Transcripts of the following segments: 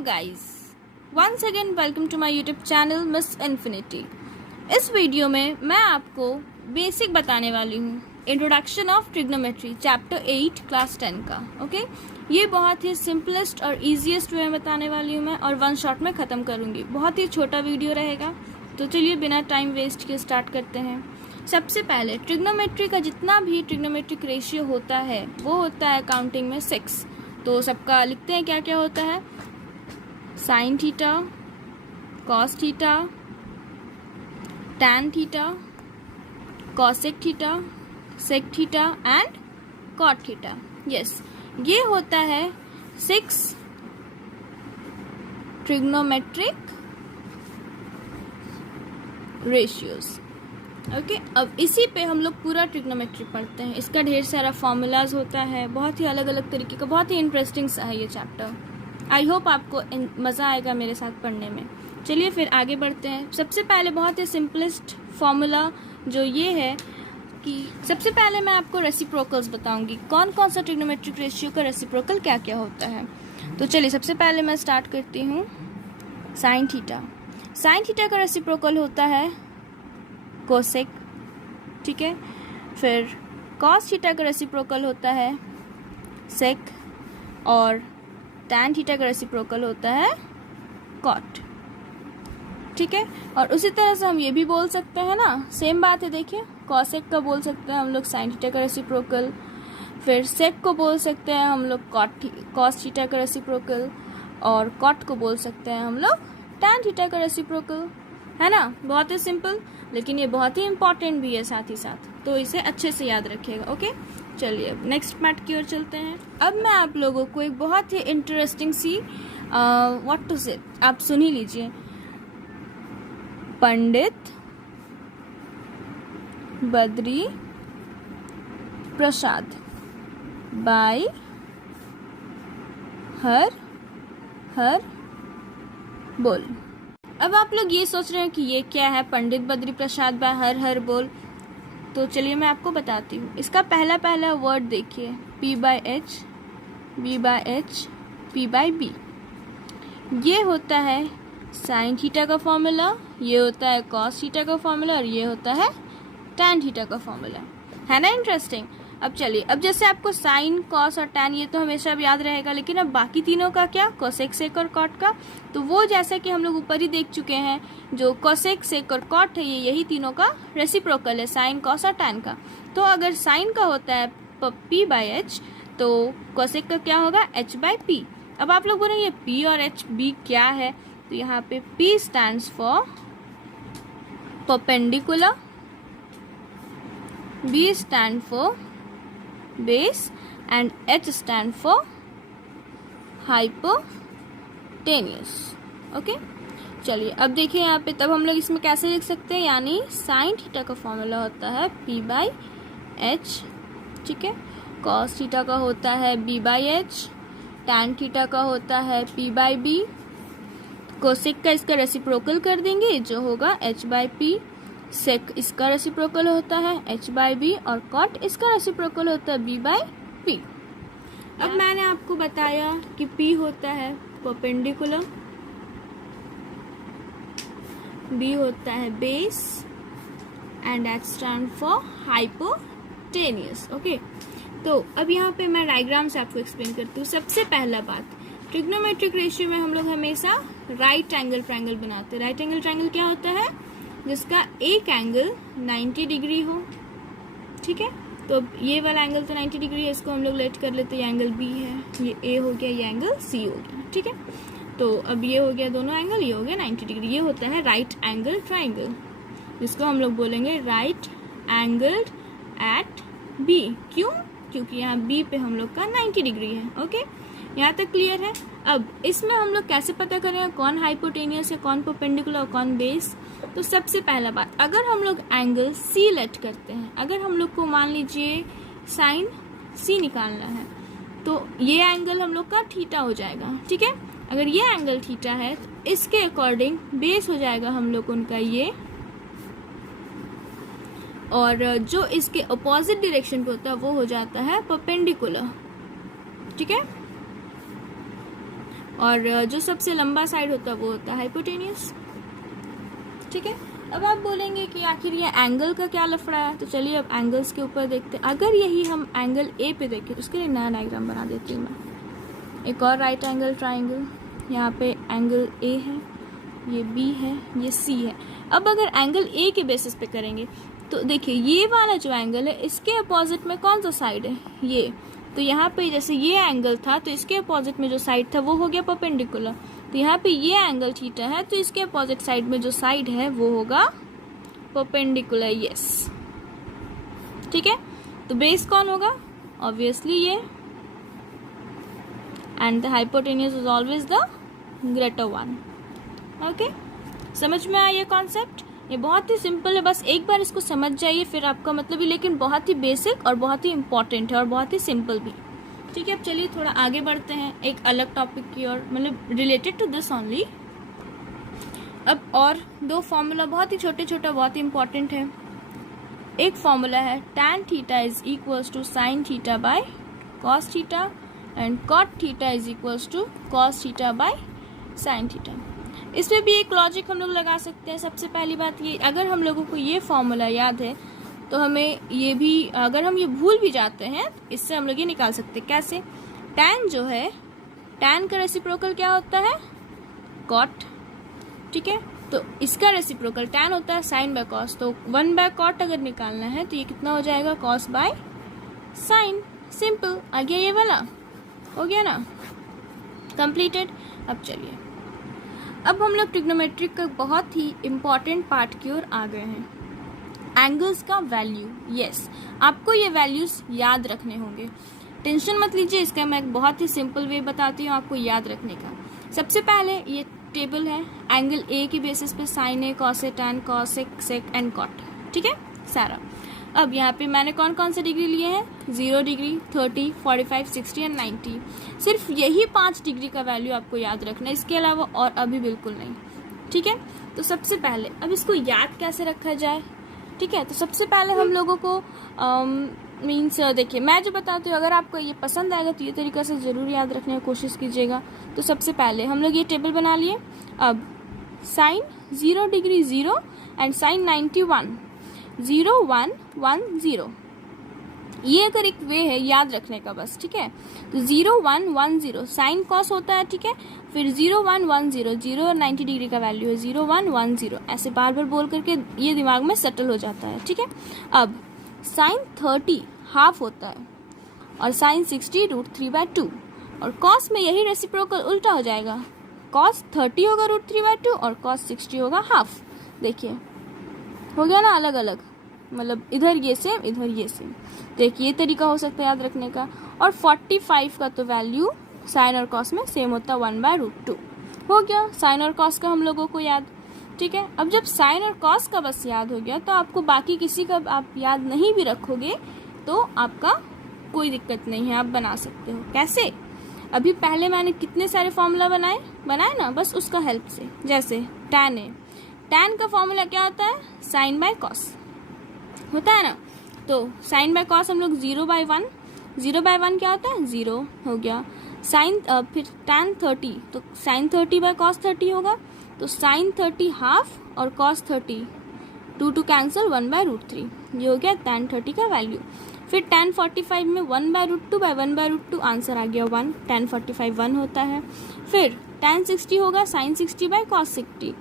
Guys, once again welcome to my YouTube channel Miss Infinity. इस video में मैं आपको बेसिक बताने वाली हूँ, introduction of trigonometry chapter 8 class 10 का। ओके, ये बहुत ही सिंपलेस्ट और ईजीएस्ट वे में बताने वाली हूँ मैं, और वन शॉट में ख़त्म करूँगी। बहुत ही छोटा वीडियो रहेगा, तो चलिए बिना टाइम वेस्ट किए स्टार्ट करते हैं। सबसे पहले ट्रिग्नोमेट्री का जितना भी ट्रिग्नोमेट्रिक रेशियो होता है वो होता है काउंटिंग में 6। तो सबका लिखते हैं क्या क्या होता है। Sine theta, cos theta, tan theta, cosec theta, sec theta and cot theta. Yes, ये होता है 6 ट्रिग्नोमेट्रिक रेशियोज। ओके, अब इसी पे हम लोग पूरा ट्रिग्नोमेट्री पढ़ते हैं। इसका ढेर सारा फॉर्मूलाज होता है, बहुत ही अलग अलग तरीके का, बहुत ही इंटरेस्टिंग सा है ये चैप्टर। आई होप आपको मज़ा आएगा मेरे साथ पढ़ने में। चलिए फिर आगे बढ़ते हैं। सबसे पहले बहुत ही सिंपलेस्ट फॉर्मूला जो ये है कि सबसे पहले मैं आपको रेसिप्रोकल्स बताऊंगी, कौन कौन सा ट्रिग्नोमेट्रिक रेशियो का रेसिप्रोकल क्या क्या होता है। तो चलिए सबसे पहले मैं स्टार्ट करती हूँ। साइन थीटा, साइन थीटा का रेसिप्रोकल होता है कोसेक, ठीक है। फिर कॉस थीटा का रेसिप्रोकल होता है सेक, और टैन थीटा का रेसिप्रोकल होता है कॉट, ठीक है। और उसी तरह से हम ये भी बोल सकते हैं ना, सेम बात है। देखिए, कॉसेक का बोल सकते हैं हम लोग साइन थीटा का रेसिप्रोकल, फिर सेक को बोल सकते हैं हम लोग कॉस थीटा का रेसिप्रोकल, और कॉट को बोल सकते हैं हम लोग टैन थीटा का रेसिप्रोकल, है ना। बहुत ही सिंपल, लेकिन ये बहुत ही इंपॉर्टेंट भी है साथ ही साथ, तो इसे अच्छे से याद रखिएगा। ओके, चलिए अब नेक्स्ट पार्ट की ओर चलते हैं। अब मैं आप लोगों को एक बहुत ही इंटरेस्टिंग सी व्हाट टू से आप सुन ही लीजिए। पंडित बद्री प्रसाद बाय हर हर बोल। अब आप लोग ये सोच रहे हैं कि ये क्या है, पंडित बद्री प्रसाद बाय हर हर बोल। तो चलिए मैं आपको बताती हूँ। इसका पहला वर्ड देखिए, P/H, B/H, P/B। ये होता है साइन थीटा का फॉर्मूला, ये होता है कॉस थीटा का फॉर्मूला, और ये होता है टैन थीटा का फॉर्मूला, है ना। इंटरेस्टिंग। अब चलिए, अब जैसे आपको साइन, कॉस और टैन ये तो हमेशा अब याद रहेगा, लेकिन अब बाकी तीनों का क्या, कोसेक, सेक और कॉट का। तो वो जैसा कि हम लोग ऊपर ही देख चुके हैं, जो कोसेक, सेक और कॉट है, ये यही तीनों का रेसिप्रोकल है, साइन, कॉस और टैन का। तो अगर साइन का होता है P/H, तो कोसेक का क्या होगा, H/P। अब आप लोग बोलेंगे P और H/B क्या है, तो यहाँ पे P stands for perpendicular, B stand for base and H stand for hypotenuse। Okay, चलिए अब देखिए यहाँ पे, तब हम लोग इसमें कैसे लिख सकते हैं, यानी साइन थीटा का फॉर्मूला होता है P/H, ठीक है। कॉस थीटा का होता है B/H, टैन थीटा का होता है P/B, कोसेक का इसका रेसिप्रोकल कर देंगे जो होगा H/P, सेक इसका रेसिप्रोकल होता है H/B, और कॉट इसका रेसिप्रोकल होता है B/P। अब मैंने आपको बताया कि P होता है परपेंडिकुलर, B होता है base, and H stand for hypotenuse. Okay, तो अब यहाँ पे मैं डायग्राम से आपको एक्सप्लेन करती हूँ। सबसे पहला बात, ट्रिग्नोमेट्रिक रेशियो में हम लोग हमेशा राइट एंगल ट्रायंगल बनाते हैं। राइट एंगल ट्रायंगल क्या होता है, जिसका एक एंगल 90 डिग्री हो, ठीक है। तो ये वाला एंगल तो 90 डिग्री है, इसको हम लोग लेट कर लेते हैं, ये एंगल B है, ये A हो गया, ये एंगल C हो गया, ठीक है। तो अब ये हो गया दोनों एंगल, ये हो गया 90 डिग्री। ये होता है राइट एंगल ट्रायंगल, जिसको हम लोग बोलेंगे राइट एंगल्ड एट B। क्यों? क्योंकि यहाँ B पे हम लोग का 90 डिग्री है। ओके, यहाँ तक क्लियर है। अब इसमें हम लोग कैसे पता करेंगे कौन हाइपोटेनियस है, कौन परपेंडिकुलर और कौन बेस। तो सबसे पहला बात, अगर हम लोग एंगल C लेट करते हैं, अगर हम लोग को मान लीजिए साइन C निकालना है, तो ये एंगल हम लोग का थीटा हो जाएगा, ठीक है। अगर ये एंगल थीटा है तो इसके अकॉर्डिंग बेस हो जाएगा हम लोग उनका ये, और जो इसके अपोजिट डायरेक्शन पे होता है वो हो जाता है परपेंडिकुलर, ठीक है। और जो सबसे लंबा साइड होता है वो होता है हाइपोटेनियस। ठीक है, अब आप बोलेंगे कि आखिर ये एंगल का क्या लफड़ा है, तो चलिए अब एंगल्स के ऊपर देखते हैं। अगर यही हम एंगल ए पे देखें तो उसके लिए नया डायग्राम बना देती हूँ मैं। एक और राइट एंगल ट्राइंगल, यहाँ पे एंगल ए है, ये बी है, ये सी है। अब अगर एंगल ए के बेसिस पे करेंगे तो देखिए ये वाला जो एंगल है इसके अपोजिट में कौन सा साइड है, ये। तो यहाँ पे जैसे ये एंगल था तो इसके अपोजिट में जो साइड था वो हो गया परपेंडिकुलर। तो यहाँ पे ये एंगल थीटा है तो इसके अपोजिट साइड में जो साइड है वो होगा परपेंडिकुलर। यस, ठीक है। तो बेस कौन होगा, ऑब्वियसली ये, and the hypotenuse is always the greater one. Okay, समझ में आया ये कॉन्सेप्ट? ये बहुत ही सिंपल है, बस एक बार इसको समझ जाइए फिर आपका मतलब ही, लेकिन बहुत ही बेसिक और बहुत ही इंपॉर्टेंट है और बहुत ही सिंपल भी। ठीक है, अब चलिए थोड़ा आगे बढ़ते हैं एक अलग टॉपिक की ओर, मतलब रिलेटेड टू दिस ओनली। अब और दो फॉर्मूला बहुत ही छोटे छोटा, बहुत ही इंपॉर्टेंट है। एक फॉर्मूला है tan theta is equals to sine theta by cos theta and cot theta is equals to cos theta by sine theta. इसमें भी एक लॉजिक हम लोग लगा सकते हैं। सबसे पहली बात ये, अगर हम लोगों को ये फॉर्मूला याद है तो हमें ये भी, अगर हम ये भूल भी जाते हैं इससे हम लोग ये निकाल सकते हैं। कैसे? tan जो है, tan का रेसिप्रोकल क्या होता है, cot। ठीक है, तो इसका रेसिप्रोकल tan होता है sin बाय cos। तो 1 बाय cot अगर निकालना है तो ये कितना हो जाएगा, cos बाय sin। सिंपल, आ गया ये वाला, हो गया ना, कंप्लीटेड। अब चलिए, अब हम लोग ट्रिग्नोमेट्रिक का बहुत ही इम्पॉर्टेंट पार्ट की ओर आ गए हैं, एंगल्स का वैल्यू। यस, आपको ये वैल्यूज याद रखने होंगे, टेंशन मत लीजिए, इसका मैं एक बहुत ही सिंपल वे बताती हूँ आपको याद रखने का। सबसे पहले ये टेबल है, एंगल ए के बेसिस पे sine A, cos A, tan, cos A, sec and cot. ठीक है सारा। अब यहाँ पे मैंने कौन कौन से डिग्री लिए हैं, 0 डिग्री, 30, 45, 60 एंड 90। सिर्फ यही 5 डिग्री का वैल्यू आपको याद रखना है, इसके अलावा और अभी बिल्कुल नहीं। ठीक है, तो सबसे पहले अब इसको याद कैसे रखा जाए। ठीक है, तो सबसे पहले हम लोगों को मीन्स देखिए, मैं जो बताती हूँ अगर आपको ये पसंद आएगा तो ये तरीका से ज़रूर याद रखने की कोशिश कीजिएगा। तो सबसे पहले हम लोग ये टेबल बना लिए। अब साइन 0 डिग्री 0 एंड साइन 90 1, 0 1 1 0, ये अगर एक वे है याद रखने का बस। ठीक है, तो 0 1 1 0 साइन कॉस होता है। ठीक है, फिर 0 1 1 0, 0 और 90 डिग्री का वैल्यू है 0 1 1 0, ऐसे बार बार बोल करके ये दिमाग में सेटल हो जाता है। ठीक है, अब साइन 30 हाफ होता है और साइन 60 √3/2, और कॉस में यही रेसिप्रोकल उल्टा हो जाएगा, कॉस 30 होगा √3/2 और कॉस 60 होगा हाफ। देखिए हो गया ना अलग अलग, मतलब इधर ये सेम इधर ये सेम। देखिए ये तरीका हो सकता है याद रखने का। और 45 का तो वैल्यू साइन और कॉस में सेम होता है 1/√2। हो गया साइन और कॉस का हम लोगों को याद। ठीक है, अब जब साइन और कॉस का बस याद हो गया तो आपको बाकी किसी का आप याद नहीं भी रखोगे तो आपका कोई दिक्कत नहीं है, आप बना सकते हो। कैसे? अभी पहले मैंने कितने सारे फॉर्मूला बनाए ना, बस उसका हेल्प से। जैसे tan है, tan का फॉर्मूला क्या होता है, साइन बाय कॉस होता है ना। तो साइन बाय कॉस हम लोग 0/1, 0/1 क्या होता है, 0 हो गया। साइन फिर tan 30, तो साइन 30 बाय कॉस 30 होगा, तो साइन 30 हाफ और कॉस 30, 2 to कैंसिल 1/√3, ये हो गया tan 30 का वैल्यू। फिर tan 45 में 1/√2 बाय 1/√2, आंसर आ गया 1, tan 45 1 होता है। फिर tan 60 होगा साइन 60 बाय कॉस 60,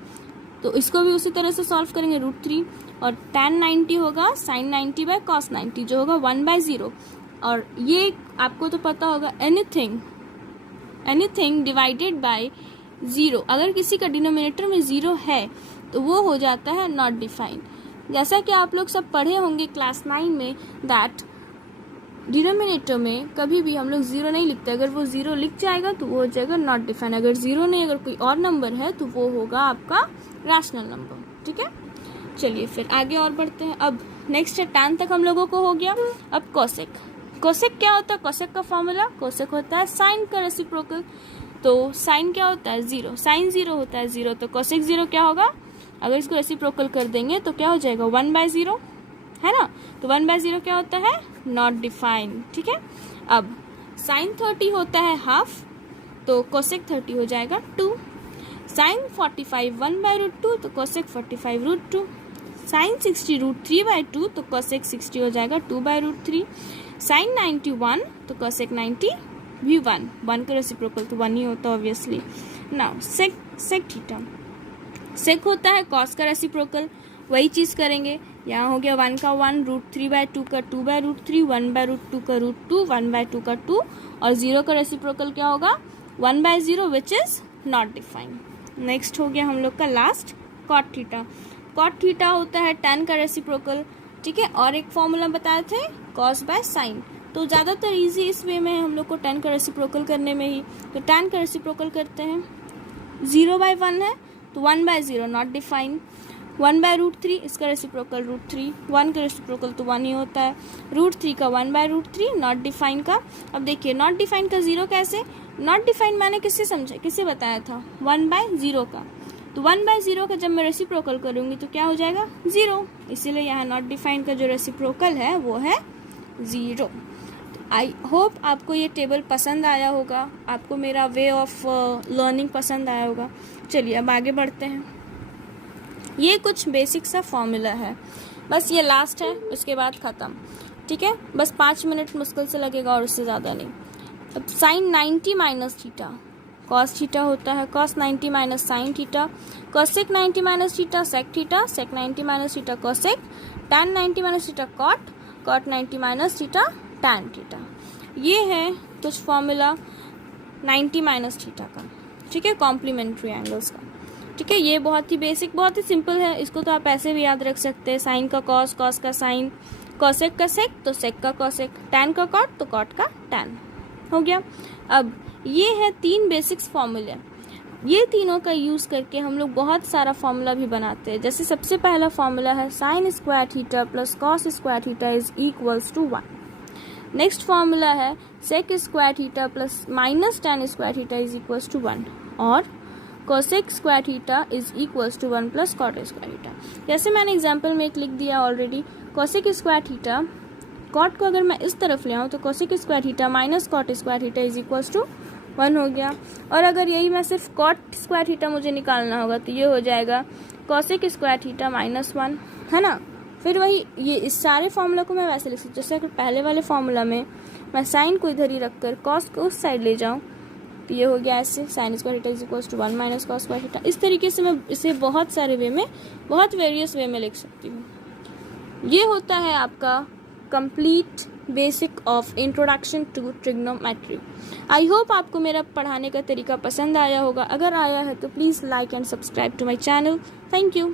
तो इसको भी उसी तरह से सॉल्व करेंगे √3, और tan 90 होगा साइन 90 बाय कॉस 90, जो होगा 1/0। और ये आपको तो पता होगा, एनीथिंग डिवाइडेड बाय 0, अगर किसी का डिनोमिनेटर में 0 है तो वो हो जाता है नॉट डिफाइंड। जैसा कि आप लोग सब पढ़े होंगे क्लास 9 में, दैट डिनोमिनेटर में कभी भी हम लोग 0 नहीं लिखते, अगर वो 0 लिख जाएगा तो वो हो जाएगा नॉट डिफाइंड। अगर 0 नहीं, अगर कोई और नंबर है तो वो होगा आपका रैशनल नंबर। ठीक है, चलिए फिर आगे और बढ़ते हैं। अब नेक्स्ट है tan तक हम लोगों को हो गया। अब कोसेक, कोसेक क्या होता है, कोसेक का फॉर्मूला, कोसेक होता है साइन का रेसिप्रोकल। तो साइन क्या होता है, 0, साइन 0 होता है 0, तो कोसेक 0 क्या होगा, अगर इसको रेसिप्रोकल कर देंगे तो क्या हो जाएगा 1/0, है ना। तो 1/0 क्या होता है, नॉट डिफाइंड। ठीक है, अब साइन 30 होता है हाफ तो कोसेक 30 हो जाएगा 2। साइन 45 1/√2 तो कोसेक 45 √2। साइन 60 √3/2 तो कोसेक 60 हो जाएगा 2/√3। साइन 91 तो कोसेक 90 भी 1 का रेसिप्रोकल तो 1 ही होता है ऑब्वियसली। नाउ सेक थीटा, सेक होता है कॉस का रेसिप्रोकल, वही चीज़ करेंगे। यहाँ हो गया 1 का 1, √3/2 का 2/√3, 1/√2 का √2, 1/2 का 2, और 0 का रेसिप्रोकल क्या होगा 1/0 which is not defined. Next हो गया हम लोग का last cot theta. Cot theta होता है tan का रेसिप्रोकल, ठीक है। और एक फॉर्मूला बताए थे कॉस बाय साइन, तो ज़्यादातर इजी इस वे में है हम लोग को tan का रेसिप्रोकल करने में ही। तो tan का रेसिप्रोकल करते हैं, 0/1 है तो 1/0 नॉट डिफाइंड, 1/√3 इसका रेसिप्रोकल √3, 1 का रेसिप्रोकल तो 1 ही होता है, √3 का 1/√3 नॉट डिफाइंड का। अब देखिए नॉट डिफाइंड का 0 कैसे, नॉट डिफाइंड मैंने किससे बताया था 1/0 का, तो 1/0 का जब मैं रेसिप्रोकल करूँगी तो क्या हो जाएगा 0, इसीलिए यहाँ नॉट डिफाइंड का जो रेसिप्रोकल है वो है 0। आई होप आपको ये टेबल पसंद आया होगा, आपको मेरा वे ऑफ लर्निंग पसंद आया होगा। चलिए अब आगे बढ़ते हैं। ये कुछ बेसिक सा फॉर्मूला है, बस ये लास्ट है, उसके बाद ख़त्म, ठीक है। बस 5 मिनट मुश्किल से लगेगा और उससे ज़्यादा नहीं। अब sine 90 minus theta cos theta होता है, cos 90 minus sine theta, cosec 90 minus theta sec theta, sec 90 minus theta cosec, tan 90 minus theta cot, cot 90 minus theta tan theta. ये है कुछ फॉर्मूला 90 माइनस थीटा का, ठीक है, कॉम्प्लीमेंट्री एंगल्स का, ठीक है। ये बहुत ही बेसिक, बहुत ही सिंपल है, इसको तो आप ऐसे भी याद रख सकते हैं। साइन का कॉस, कॉस का साइन, कॉसेक का सेक तो सेक का कॉसेक, टैन का कॉट तो कॉट का टैन, हो गया। अब ये है 3 बेसिक्स फॉर्मूले, ये तीनों का यूज़ करके हम लोग बहुत सारा फॉर्मूला भी बनाते हैं। जैसे सबसे पहला फॉर्मूला है sine square theta plus cos square theta is equals to 1। Next formula है sec square theta plus minus tan square theta is equals to 1, और cosec square theta is equals to 1 plus cot square theta. जैसे मैंने example में एक लिख दिया already, cosec square theta, cot को अगर मैं इस तरफ ले आऊँ तो cosec square theta minus cot square theta is equals to 1 हो गया। और अगर यही मैं सिर्फ कॉट स्क्वायर थीटा मुझे निकालना होगा तो ये हो जाएगा कोसेक स्क्वायर थीटा -1, है ना। फिर वही ये इस सारे फॉर्मूला को मैं वैसे लिख सकती हूँ, जैसे अगर पहले वाले फॉर्मूला में मैं साइन को इधर ही रखकर कॉस को उस साइड ले जाऊँ तो ये हो गया ऐसे, sine square theta is equals to 1 minus cos square theta. इस तरीके से मैं इसे बहुत सारे वे में, बहुत वेरियस वे में लिख सकती हूँ। ये होता है आपका complete basic of introduction to trigonometry. I hope आपको मेरा पढ़ाने का तरीका पसंद आया होगा। अगर आया है तो please like and subscribe to my channel. Thank you.